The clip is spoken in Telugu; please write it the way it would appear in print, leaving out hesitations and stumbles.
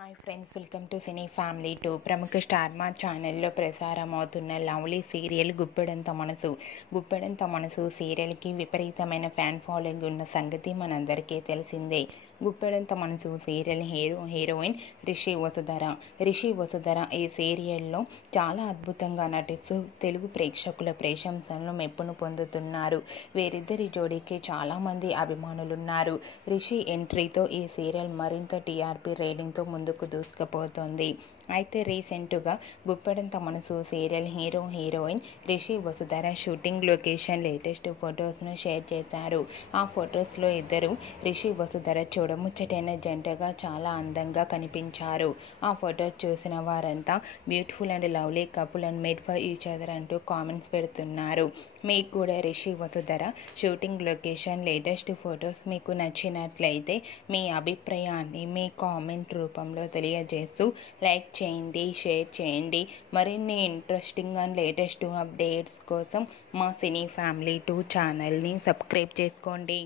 Hi friends, welcome to cine family 2. ప్రముఖ స్టార్ మా ఛానల్లో ప్రసారం అవుతున్న లవ్లీ సీరియల్ గుప్పెడంత మనసు సీరియల్కి విపరీతమైన ఫ్యాన్ ఫాలోయింగ్ ఉన్న సంగతి మనందరికీ తెలిసిందే. గుప్పెడంత మనసు సీరియల్ హీరోయిన్ రిషి వసుధర ఈ సీరియల్లో చాలా అద్భుతంగా నటిస్తూ తెలుగు ప్రేక్షకుల ప్రశంసలను మెప్పును పొందుతున్నారు. వీరిద్దరి జోడీకి చాలామంది అభిమానులున్నారు. రిషి ఎంట్రీతో ఈ సీరియల్ మరింత టీఆర్పీ రేటింగ్తో ముందుకు దూసుకుపోతోంది. అయితే రీసెంట్గా Guppedantha Manasu serial heroine Rishi Vasudhara shooting location latest ఫొటోస్ను షేర్ చేశారు. ఆ ఫొటోస్లో ఇద్దరు రిషి వసుధర చూడముచ్చటైన జంటగా చాలా అందంగా కనిపించారు. ఆ ఫొటోస్ చూసిన వారంతా beautiful and lovely couple and made for each other అంటూ కామెంట్స్ పెడుతున్నారు. మీకు కూడా Rishi Vasudhara shooting location latest photos మీకు నచ్చినట్లయితే మీ అభిప్రాయాన్ని మీ కామెంట్ రూపంలో తెలియజేస్తూ లైక్ చేయండి, షేర్ చేయండి. మరిన్ని ఇంట్రెస్టింగ్ అండ్ లేటెస్ట్ అప్డేట్స్ కోసం మా సినీ ఫ్యామిలీ 2 ఛానల్ని సబ్స్క్రైబ్ చేసుకోండి.